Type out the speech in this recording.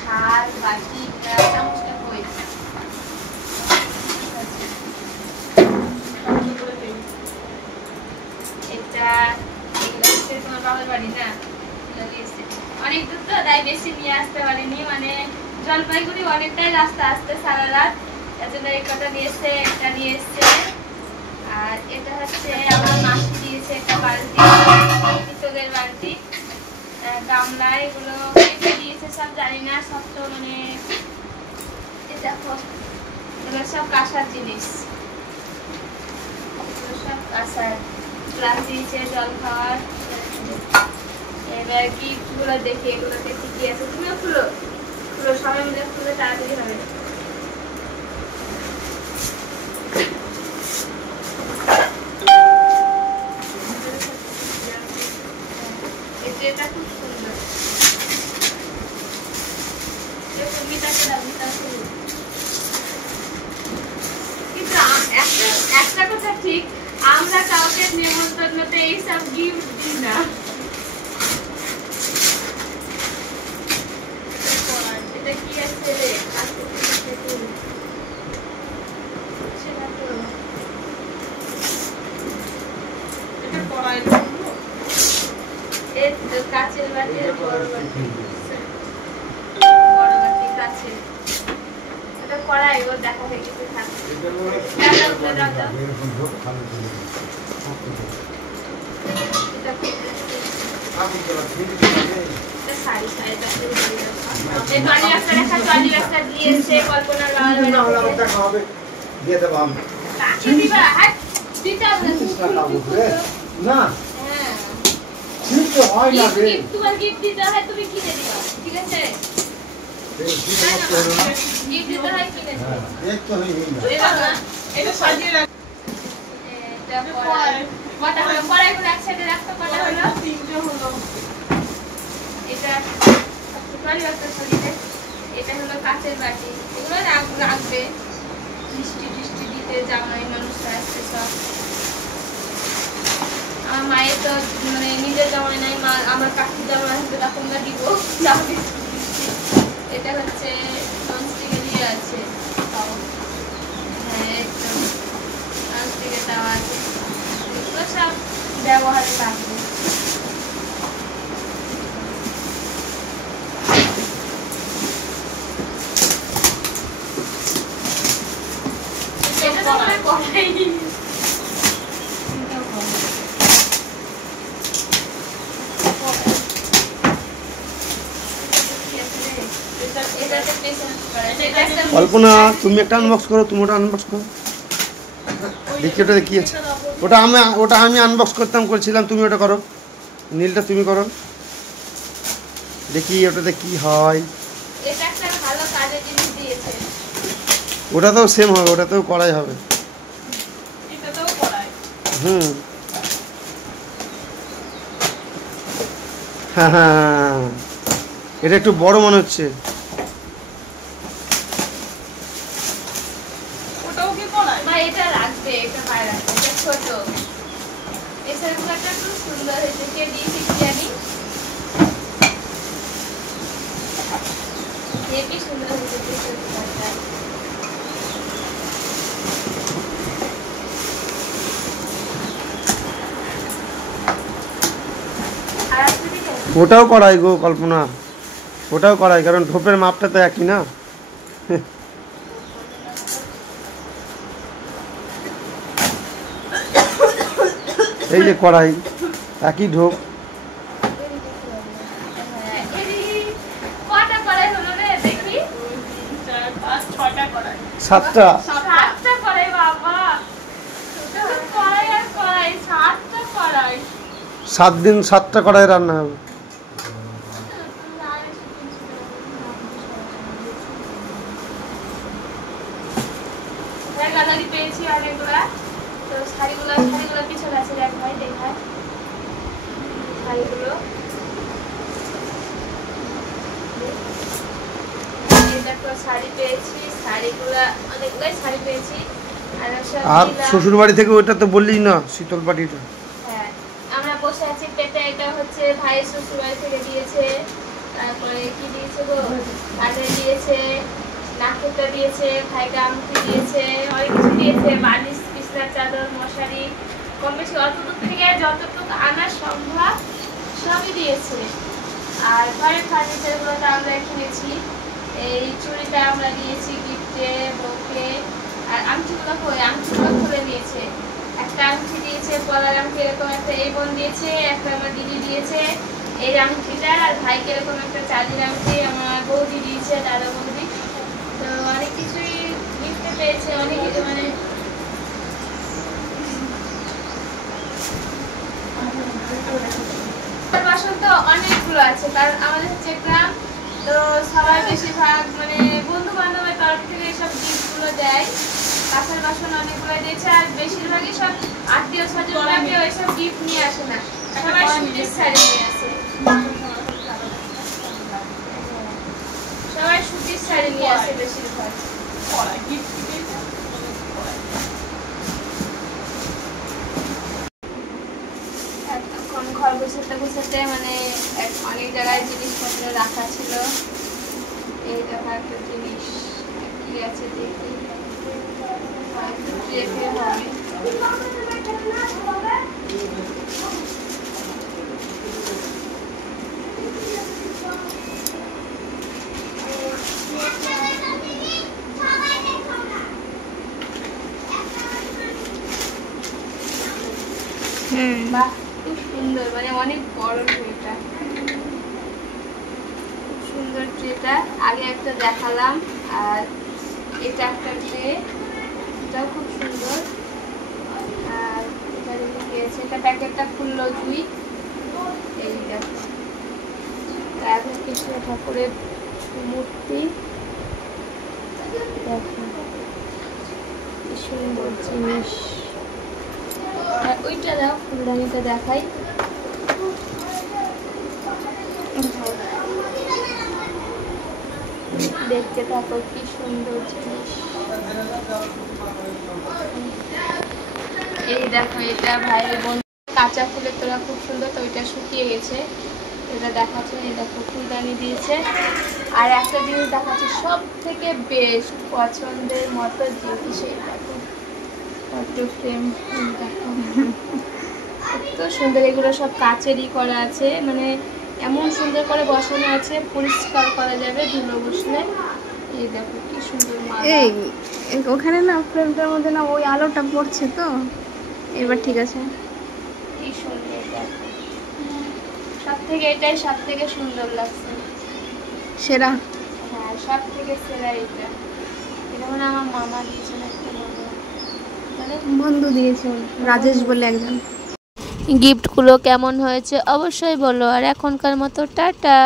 থাল বাটি চামচটা কই এটা তোমার বাবার বাড়ি না অনেক দূর তো তাই বেশি নিয়ে আসতে পারিনি মানে জলপাইগুড়ি অনেকটাই রাস্তা আসতে সারা রাত এর জন্য এই কটা নিয়ে এসছে একটা নিয়ে এসছে আর এটা হচ্ছে আমার মাসি দিয়েছে একটা বালতি পিতলের বালতি গামলা এগুলো কেটে দিয়েছে সব জানি না সব তো মানে দেখো এগুলো সব কাঁসার জিনিস সব কাঁসার গ্লাস দিয়েছে জল খাওয়ার এবার গিফটগুলো দেখি এগুলো দেখি কি আছে তুমিও খুলো খুলো সবাই মিলে খুলে তাড়াতাড়ি হবে এটা খুব সুন্দর কিন্তু একটা কথা ঠিক আমরা কাউকে নেমন্তন্নতে এইসব গিফট দিই না এটা কি আছে রে কাচের বাটি বড় বাটি কাচের এটা কড়াই ও দেখা হয়ে গেছে না তোমার গিফট দিতে হয় তুমি কিনে দিবা ঠিক আছে গিফট দিতে হয় কিনে দিবা দেখতে হয় না এটা সাজিয়ে রাখ এটা কটা হলো কড়াইগুলো একসাথে রাখতে কটা হলো তিনটে হলো এটা সরি একটা সরিতে এটা হলো কাচের বাটি এগুলো রাখবে মিষ্টি টিষ্টি দিতে জামাই মানুষরা আসছে সব আমার মায়ের তো মানে নিজের জামাই নাই মা আমার কাকির জামাই আসবে তখন না দিব এটা হচ্ছে ননস্টিকের দিয়ে আছে হ্যাঁ একদম ননস্টিকের তাওয়া আছে এগুলো সব ব্যবহারে লাগবে এটা তো আমার কথাই কল্পনা তুমি একটা আনবক্স করো তুমি ওটা আনবক্স করো দেখি ওটা কি আছে ওটা আমি আনবক্স করছিলাম তুমি ওটা করো নীলটা তুমি করো দেখি ওটাতে কি হয় এটা একটা ভালো কাজের জিনিস দিয়েছে ওটাতেও সেম হবে ওটাতেও কড়াই হবে এটাতেও কড়াই হ্যাঁ এটা একটু বড় মনে হচ্ছে ওটাও কি কড়াই না এটা রাখবে এটা বাইরে রাখবে এটা ছোট এসবটা খুব সুন্দর হয়েছে কে দিয়েছে কি জানি কি সুন্দর হয়েছে ছোটটা ওটাও কড়াই গো কল্পনা ওটাও কড়াই কারণ ঢোপের মাপটা তো একই না এই যে কড়াই একই ঢোপ সাতটা 7 দিন 7টা কড়াই রান্না হবে পেয়েছি অনেকগুলা তো শাড়িগুলো পিছনে আছে দেখ ভাই দেখা শাড়িগুলো দেখো শাড়ি পেয়েছি শাড়িগুলো অনেকগুলাই শাড়ি পেয়েছি আর শ্বশুর বাড়ি থেকে ওটা তো বললি না শীতল পাটিটা হ্যাঁ আমরা বসে আছি পেটে এটা হচ্ছে ভাইয়ের শ্বশুর বাড়ি থেকে দিয়েছে তারপরে কি দিয়েছে গো, কাজে দিয়েছে, নাকুরটা দিয়েছে, ভাইকে আংটি দিয়েছে, অনেক কিছু দিয়েছে, বালিশ, বিছনার চাদর, মশারি, কম বেশি অতটুক থেকে যতটুকু আনা সম্ভব সবই দিয়েছে। আর ঘরের ফার্নিচারগুলো তো আমরা কিনেছি। এই চুড়িটা আমরা দিয়েছি গিফটে বউকে। আর আংটিগুলো খুলে নিয়েছে। একটা আংটি দিয়েছে, পলার আংটি এরকম একটা এই বোন দিয়েছে, একটা আমার দিদি দিয়েছে এই আংটিটা। আর ভাইকে এরকম একটা চাঁদির আংটি আমার বৌদি দিয়েছে, দাদা বৌদি। তো অনেক কিছুই গিফটে পেয়েছে, অনেক কিছু মানে বাসন তো অনেকগুলো আছে, কারণ আমাদের হচ্ছে গ্রাম, তো সবাই বেশিরভাগ মানে বন্ধু বান্ধবের তরফ থেকে সব গিফটগুলো দেয়। কাঁচের বাসন অনেকগুলো দিয়েছে, আর বেশিরভাগই সব আত্মীয় স্বজনরা কেউ এসব গিফট নিয়ে আসে না, সবাই সুতির শাড়ি নিয়ে আসে। সবাই সুতির শাড়ি নিয়ে আসে বেশিরভাগ। এখন ঘর গোছাতে গোছাতে মানে অনেক জায়গায় জিনিসপত্র রাখা ছিল। এই দেখা একটা জিনিস কি আছে দেখি, রেখে হবে। বাহ, খুব সুন্দর, মানে অনেক বড় ট্রেটা, খুব সুন্দর ট্রেটা। আগে একটা দেখালাম, আর এটা একটা ট্রে, এটাও খুব সুন্দর। আর এটা দেখে এটা প্যাকেটটা খুললো জুই, এই দেখো। রাধা কৃষ্ণ ঠাকুরের মূর্তি, দেখো কি সুন্দর জিনিস। ওইটা দাও, ফুলদানিটা দেখাই। দেখতে থাকো কি সুন্দর জিনিস। এই দেখো, এটা ভাইয়ের বোন কাঁচা ফুলের তোলা, খুব সুন্দর। তো ওইটা শুকিয়ে গেছে, এটা দেখাচ্ছে। এই দেখো ফুলদানি দিয়েছে। আর একটা জিনিস দেখাচ্ছে, সব থেকে বেস্ট পছন্দের মতো জিনিস, এই দেখো ফটো ফ্রেম। দেখো এত সুন্দর, এগুলো সব কাচেরই করা আছে, মানে এমন সুন্দর করে বসানো আছে, পরিষ্কার করা যাবে ধুলো বসলে। এই দেখো কি সুন্দর। এই ওখানে না ফ্রেমটার মধ্যে না ওই আলোটা পড়ছে, তো এবার ঠিক আছে। কি সুন্দর, দেখো সব থেকে এটাই সব থেকে সুন্দর লাগছে, সেরা। হ্যাঁ সব থেকে সেরা এটা। এটা মানে আমার মামা দিয়েছিল, একটা মামা বন্ধু দিয়েছে, রাজেশ বলে একজন। গিফটগুলো কেমন হয়েছে অবশ্যই বলো। আর এখনকার মতো টাটা।